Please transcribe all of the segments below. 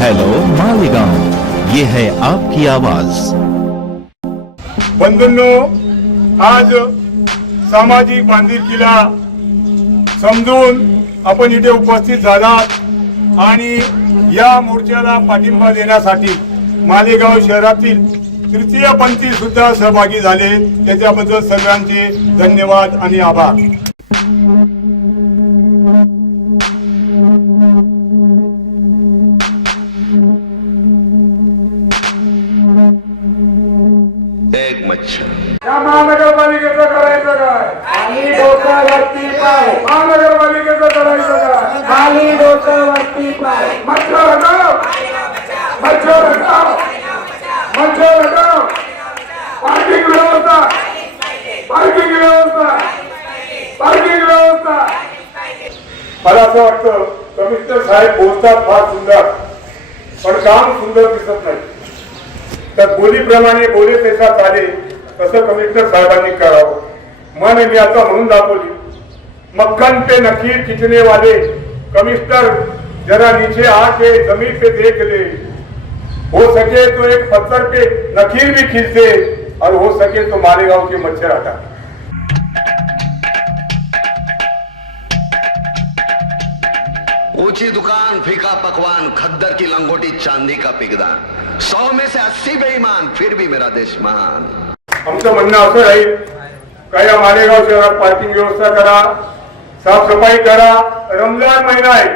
Hello Malegaon ये है आपकी आवाज। बंधूंनो आज सामाजिक बांधिलकीला समजून आपण इथे उपस्थित झालात आणि या मोर्चाला पाठिंबा देण्यासाठी मालेगाव शहरातील तृतीय पंथी सुद्धा सहभागी झाले. त्याच्याबद्दल सगळ्यांचे धन्यवाद आणि आभार. मच्छर या महानगरपालिकेचं करायचं काय? खाली डोकं वरती पाय. महानगरपालिकेचं करायचं काय? खाली डोकं वरती पाय. मच्छर हटाव मच्छर हटाव मच्छर हटाव पार्किंग व्यवस्था. पार्किंग व्यवस्था. पार्किंग व्यवस्था. मला असं वाटतं कमिशनर साहेब बोलतात फार सुंदर पण काम सुंदर दिसत नाही. तर बोलीप्रमाणे बोले पैसा चाले तसं कमिशनर साहेबांनी मन मी दाखवली. मक्खन पे नकीर खिंचने वाले कमिश्नर जरा नीचे आके ज़मीन पे देख ले. हो सके तो एक पत्थर पे नकीर भी खींच दे और हो सके तो मालेगांव के मच्छर हटा. ऊँची दुकान, फीका पकवान, खद्दर की लंगोटी, चांदी का पिगदान। सौ में से अस्सी बेईमान, फिर भी मेरा देश महान। आमचं म्हणणं असं राहील का या मालेगाव शहरात पार्किंग व्यवस्था करा साफसफाई करा रमजान महिना आहे.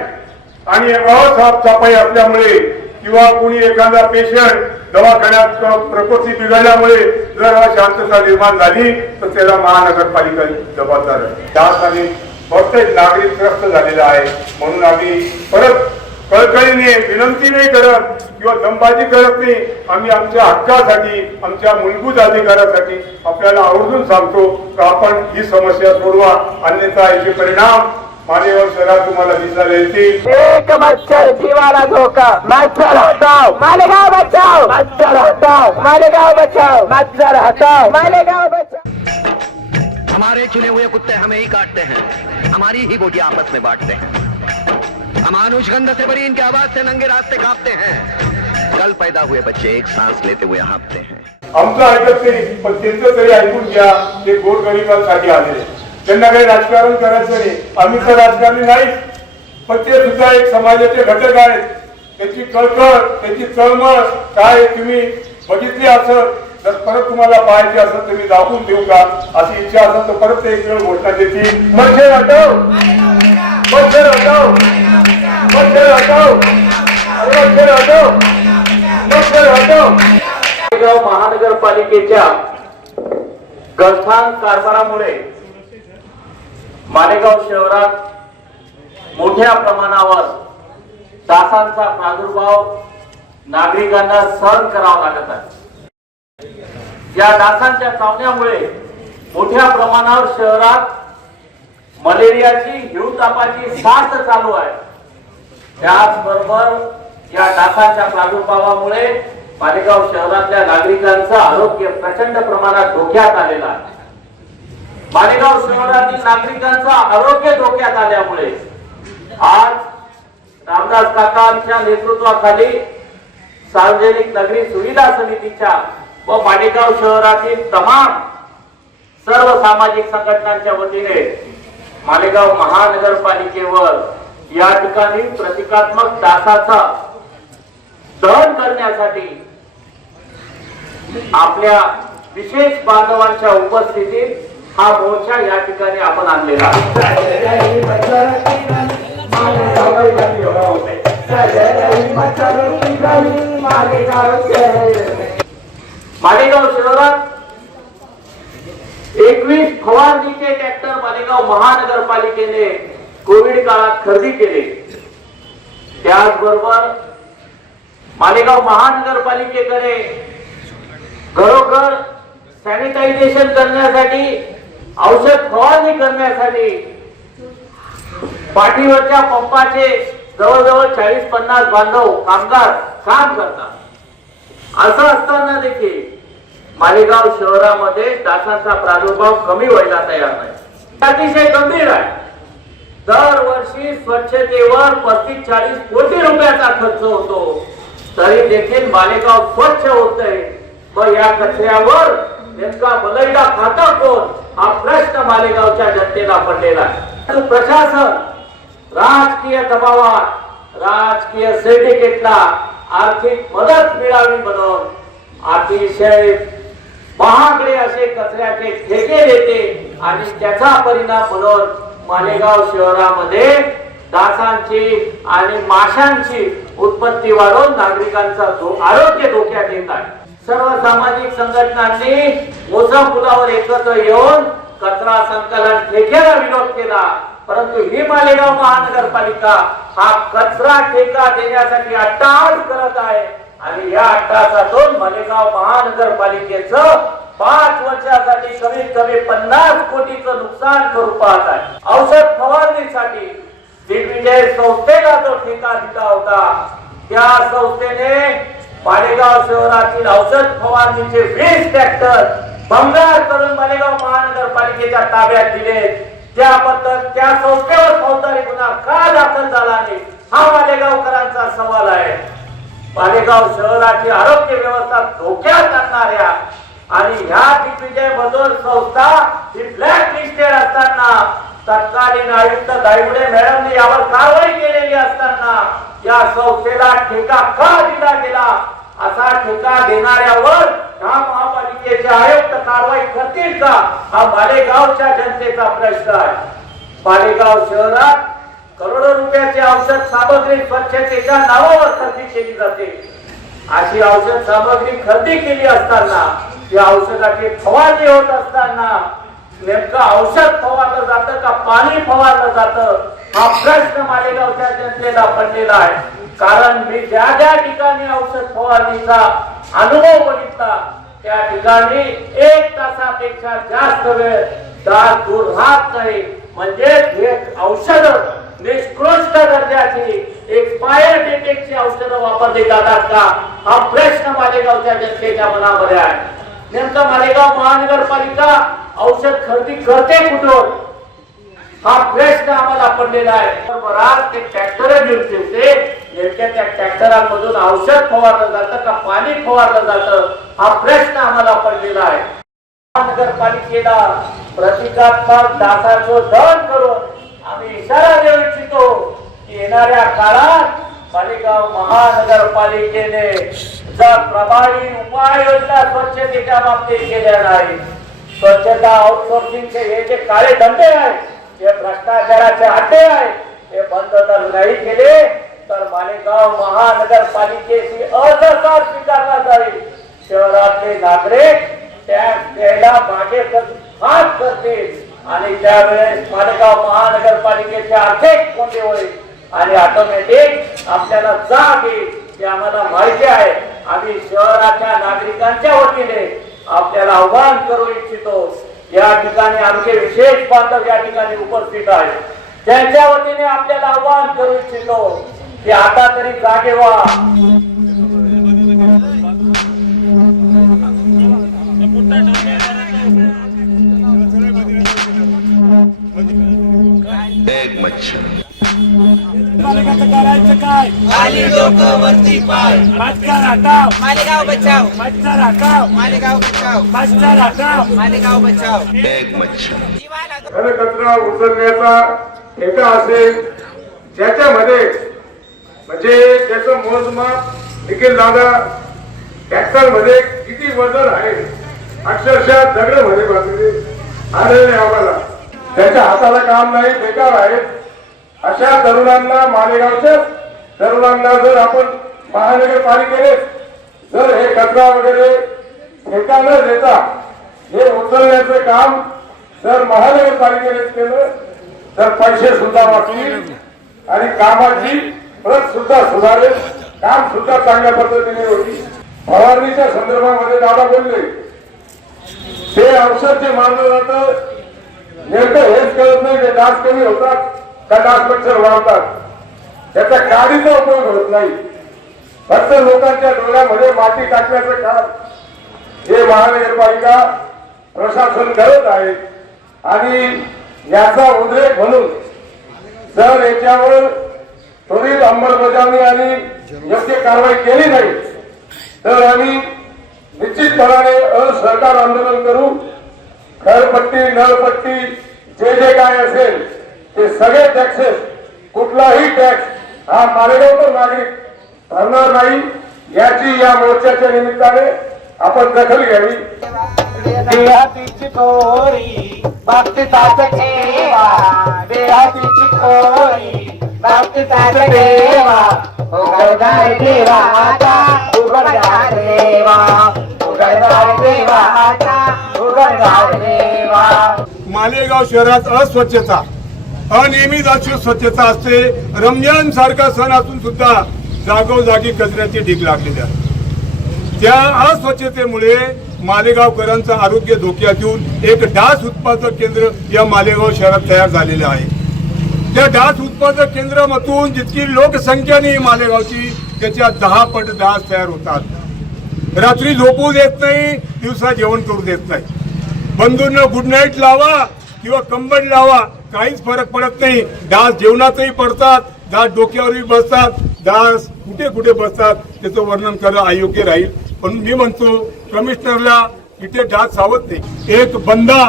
आणि असाफसफाई असल्यामुळे किंवा कोणी एखादा पेशंट दवाखान्यात प्रकृती बिघडल्यामुळे जर अशांतता निर्माण झाली तर त्याला महानगरपालिका जबाबदार आहे. त्यासाठी प्रत्येक नागरिक त्रस्त झालेला आहे म्हणून आम्ही परत कळकळीने विनंती नाही करत किंवा दमबाजी करत नाही. आम्ही आमच्या हक्कासाठी आमच्या मूलभूत अधिकारासाठी आपल्याला आवर्जून सांगतो का आपण ही समस्या सोडवा. अन्यथा याचे परिणाम मानेवर तुम्हाला दिसायला येतील. एक मच्छर जीवाला धोका. मच्छर हटाव मालेगाव बचाव मच्छर हटाव मालेगाव बचाव मच्छर हटाव मालेगाव बचाव हमारे चुने हुए कुत्ते हमें ही काटते हैं। हमारी ही बोटियां आपस में बांटते हैं। अमानुष गंध से बड़ी इनके आवाज से नंगे रास्ते कांपते हैं। कल पैदा हुए बच्चे एक सांस लेते हुए हाँपते हैं। आमचं ऐकत नाही पण त्यांचं तरी ऐकून घ्या ते गोरगरिबांसाठी आलेले त्यांना काही राजकारण करायचं नाही. आम्ही तर राजकारणी नाही पण ते सुद्धा एक समाजाचे घटक आहेत. त्याची कळकळ त्याची चळमळ काय तुम्ही बघितली असं जर परत तुम्हाला पाहायचे असेल तर मी दाखवून देऊ का? अशी इच्छा असेल तर परत ते एक वेळ घोषणा देतील? मच्छर हटव मच्छर हटव मच्छर हटव मच्छर मच्छर महानगरपालिकेच्या गळथान कारभारामुळे मालेगाव शहरात मोठ्या प्रमाणावर डासांचा प्रादुर्भाव नागरिकांना सहन करावा लागत आहे. या डासांच्या चावण्यामुळे मोठ्या प्रमाणावर शहरात मलेरियाची हिवतापाची साथ चालू आहे. त्याचबरोबर या डासांच्या प्रादुर्भावामुळे मालेगाव शहरातल्या नागरिकांचं आरोग्य प्रचंड प्रमाणात धोक्यात आलेलं आहे. मालेगाव शहरातील नागरिकांचं आरोग्य धोक्यात आल्यामुळे आज रामदास काकांच्या नेतृत्वाखाली सार्वजनिक नगरी सुविधा समितीच्या व मालेगाव शहरातील तमाम सर्व सामाजिक संघटनांच्या वतीने मालेगाव महानगरपालिकेवर या ठिकाणी प्रतिकात्मक डासाचा दहन करण्यासाठी आपल्या विशेष बांधवांच्या उपस्थितीत हा मोर्चा या ठिकाणी आपण आणलेला मालेगाव शहरात एकवीस फवारणीचे ट्रॅक्टर मालेगाव महानगरपालिकेने कोविड काळात खरेदी केले. त्याचबरोबर मालेगाव महानगरपालिकेकडे घरोघर सॅनिटायझेशन करण्यासाठी औषध फवारणी करण्यासाठी पाठीवरच्या पंपाचे जवळजवळ चाळीस पन्नास बांधव कामगार काम करतात. असं असताना देखील मालेगाव शहरामध्ये डासांचा प्रादुर्भाव कमी व्हायला तयार नाही. अतिशय गंभीर आहे. दरवर्षी स्वच्छतेवर पस्तीस चाळीस कोटी रुपयाचा खर्च होतो. तरी देखील मालेगाव स्वच्छ होतंय. मग या कचऱ्यावर नेमका बलैडा खाता कोण? हा प्रश्न मालेगावच्या जनतेला पडलेला आहे. प्रशासन राजकीय दबावात राजकीय सिंडिकेटला आर्थिक मदत मिळावी म्हणून अतिशय महागडे असे कचऱ्याचे ठेके देते आणि त्याचा परिणाम म्हणून मालेगाव शहरामध्ये डासांची आणि माशांची उत्पत्ती वाढवून नागरिकांचा आरोग्य धोक्यात येत आहे. सर्व सामाजिक संघटनांनी मोसा पुलावर एकत्र येऊन कचरा संकलन ठेक्याला विरोध केला. परंतु ही मालेगाव महानगरपालिका हा कचरा ठेका देण्यासाठी अट्टाहास करत आहे. आणि या अट्टाहासातून मालेगाव महानगरपालिकेचं पाच वर्षासाठी कमीत कमी पन्नास कोटीचं नुकसान करू पाहत आहे. औषध फवारणीसाठी दिग्विजय संस्थेला जो ठेका दिला होता त्या संस्थेने मालेगाव शहरातील औषध फवारणीचे वीस ट्रॅक्टर भंगार करून मालेगाव महानगरपालिकेच्या ताब्यात दिले. त्याबद्दल त्या संस्थेवर फौजदारी गुन्हा का दाखल झाला नाही हा मालेगावकरांचा सवाल आहे. पालेगाव शहराची आरोग्य व्यवस्था धोक्यात आणणाऱ्या आणि ह्या दिग्विजय मजूर संस्था ही ब्लॅक लिस्टेड असताना तत्कालीन आयुक्त दायगुडे मॅडमने यावर कारवाई केलेली असताना या संस्थेला ठेका का दिला गेला? असा ठेका देणाऱ्यावर ह्या महापालिकेचे आयुक्त कारवाई करतील का? हा मालेगावच्या जनतेचा प्रश्न आहे. मालेगाव शहरात करोडो रुपयाचे औषध सामग्री स्वच्छतेच्या नावावर खरेदी केली जाते. अशी औषध सामग्री खरेदी केली असताना या औषधाची फवारणी होत असताना नेमकं औषध फवारलं जातं का पाणी फवारलं जातं हा प्रश्न मालेगावच्या जनतेला पडलेला आहे. कारण मी ज्या ज्या ठिकाणी औषध फवारणीचा अनुभव बघितला त्या ठिकाणी एक तासापेक्षा जास्त वेळ डास दूर राहत नाही. म्हणजे हे औषध निष्कृष्ट दर्जाची एक्सपायर डेटेडची औषधं वापरली जातात का? हा प्रश्न मालेगावच्या जनतेच्या मनामध्ये आहे. नेमका मालेगाव महानगरपालिका औषध खरेदी करते कुठून? हा प्रश्न आम्हाला पडलेला आहे. बराच ते ट्रॅक्टर घेऊन फिरते. नेमक्या त्या ट्रॅक्टरांमधून औषध फवारलं जातं का पाणी फवारलं जातं? हा प्रश्न आम्हाला पडलेला आहे. महानगरपालिकेला प्रतिकात्मक दासाचं दहन करून आम्ही इशारा देऊ इच्छितो की येणाऱ्या काळात मालेगाव महानगरपालिकेने जर प्रभावी उपाययोजना स्वच्छतेच्या बाबतीत केल्या नाही स्वच्छता आउटसोर्सिंगचे हे जे काळे धंदे आहेत हे भ्रष्टाचाराचे अड्डे आहेत हे बंद जर नाही केले तर मालेगाव महानगरपालिकेची असरकार स्वीकारला जाईल. शहरातले नागरिक टॅक्स द्यायला मागे हात करतील आणि त्यावेळेस मालेगाव महानगरपालिकेचे आर्थिक कोंडी होईल. आणि ऑटोमॅटिक आपल्याला जाग येईल हे आम्हाला माहिती आहे. आम्ही शहराच्या नागरिकांच्या वतीने आपल्याला आव्हान करू इच्छितो. या ठिकाणी आमचे विशेष बांधव या ठिकाणी उपस्थित आहेत. त्यांच्या वतीने आपल्याला आव्हान करू इच्छितो की आता तरी जागे व्हा. काय खाली लोक वरती पाय. हटाव मालेगाव बचाव. मच्छर हटाव मालेगाव बचाव. हटाव मालेगाव बचाव. एक मच्छर. जीवाला घन कचरा उचलण्याचा ठेका असेल ज्याच्यामध्ये म्हणजे त्याचं मोजमाप देखील दादा ट्रॅक्टरमध्ये किती वजन आहे? अक्षरशः दगडमध्ये बसलेले आलेले आम्हाला. त्याच्या हाताला काम नाही बेकार आहेत. अशा तरुणांना मालेगावच्या तरुणांना जर आपण महानगरपालिकेने जर हे कचरा वगैरे ठेका न देता हे उचलण्याचं काम जर महानगरपालिकेने केलं तर पैसे सुद्धा वाचतील आणि कामाची प्रत सुद्धा सुधारेल. काम सुद्धा चांगल्या पद्धतीने होईल. फवारणीच्या संदर्भामध्ये दादा बोलले ते औषध जे मानलं जातं नेमकं हेच कळत नाही ते डास कमी होतात का डास मच्छर वाढतात? त्याचा काडीचा उपयोग होत नाही. फक्त लोकांच्या डोळ्यामध्ये माती टाकण्याचं काम. हे महानगरपालिका प्रशासन करत आहे. आणि याचा उद्रेक म्हणून जर याच्यावर त्वरित अंमलबजावणी आणि योग्य कारवाई केली नाही तर आम्ही निश्चितपणाने असहकार आंदोलन करू. घरपट्टी नळपट्टी जे जे काय असेल ते सगळे टॅक्सेस कुठलाही टॅक्स हा मालेगावकर नागरिक भरणार नाही याची या मोर्चाच्या निमित्ताने आपण दखल घ्यावी. देहातीची कोरी देहातीची कोरी उघडदार देवा आता उघडदार देवा. उघडदार देवा आता उघडदार देवा. मालेगाव शहरात अस्वच्छता. अनियमित अशी स्वच्छता असते. रमजान सारखा सण असून सुद्धा जागोजागी कचऱ्याचे ढीग लागलेले आहे. त्या अस्वच्छतेमुळे मालेगावकरांचं आरोग्य धोक्यात येऊन एक डास उत्पादक केंद्र या मालेगाव शहरात तयार झालेलं आहे. त्या डास उत्पादक केंद्रामधून जितकी लोकसंख्या नाही मालेगावची त्याच्या दहा पट डास तयार होतात. रात्री झोपू देत नाही दिवसा जेवण करू देत नाही. बंधूंना गुड नाईट लावा किंवा कंबल लावा काहीच फरक पडत नाही. डास जेवणातही पडतात डास डोक्यावरही बसतात डास कुठे कुठे बसतात त्याचं वर्णन करणं अयोग्य राहील. पण मी म्हणतो कमिशनरला इथे डास सावत नाही. एक बंदा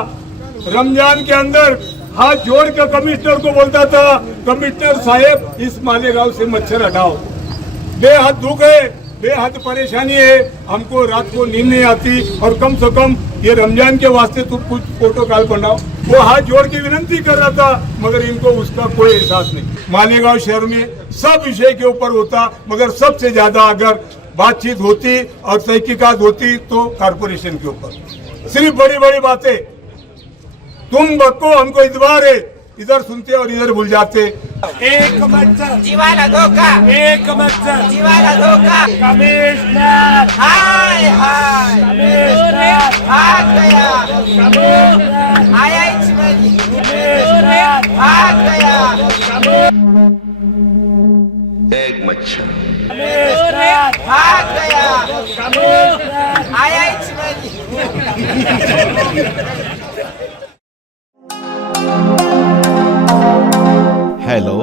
रमजान के अंदर हाथ जोड़ का कमिश्नर को बोलता था? कमिश्नर साहेब इस मालेगांव से मच्छर हटाओ. बेहद दुख है बेहद परेशानी है। हमको रात को नींद नहीं आती और कम से कम ये रमज़ान के वास्ते तो कुछ फ़ोटो काल बनाओ। वो हाथ जोड़ के विनंती कर रहा था, मगर इनको उसका कोई एहसास नहीं। मालेगांव शहर में सब विषय के ऊपर होता, मगर सबसे ज़्यादा अगर बातचीत होती और तहकीकात होती तो कारपोरेशन के ऊपर। सिर्फ़ बड़ी बड़ी बातें। तुम बको हमको इतवार है। इधर सुनते और इधर भूल जाते। एक मच्छर जीवाला धोका एक मच्छर जीवाला धोका कमिश्नर हाय हाय। कमिश्नर भाग गया। कमिश्नर आया कमिश्नर भाग गया। एक मच्छर। कमिश्नर भाग गया। कमिश्नर आया हेलो